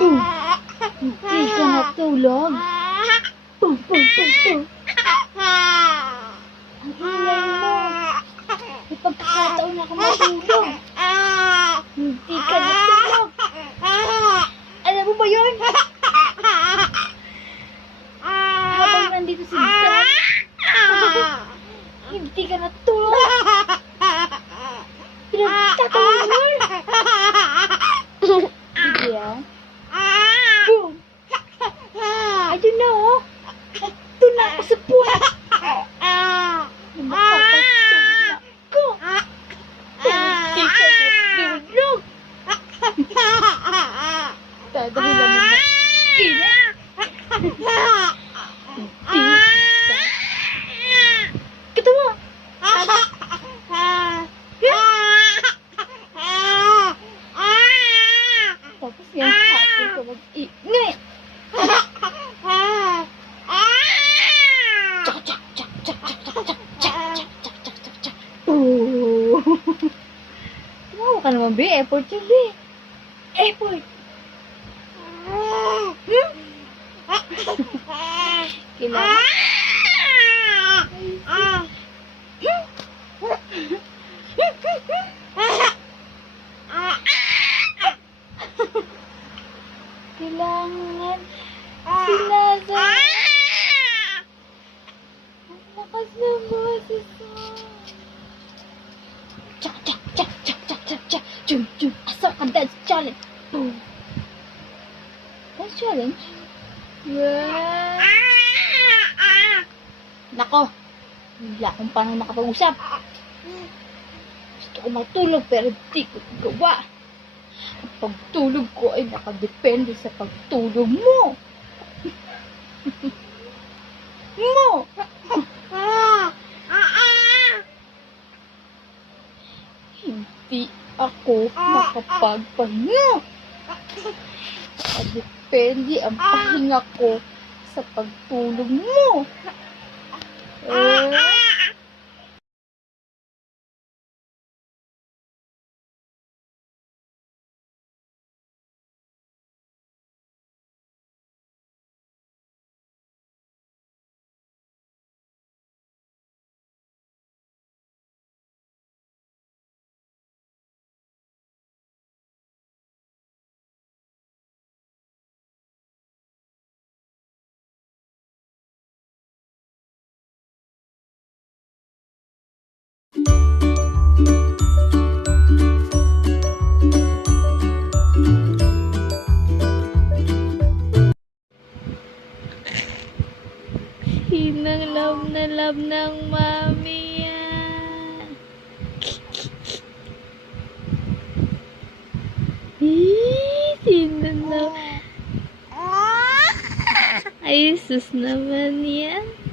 Uh, hindi ka natulog. Pum, pum, pum, pum. Tumawa ka naman, be. Effort yun, be. Effort. Hmm? Kailangan. Kailangan. Sinasa. Challenge? Yeah. Nako. Wala akong paano makapag-usap. Gusto ko matulog pero di ko gawa. Ang pagtulog ko ay nakadepende sa pagtulog mo. mo! Hindi ako makapagpahinga. Nakadepende ang pahinga ko sa pagtulog mo. Eh, Sinang love na love ng mami yan. Eh, sino na? Ay, sus naman yan.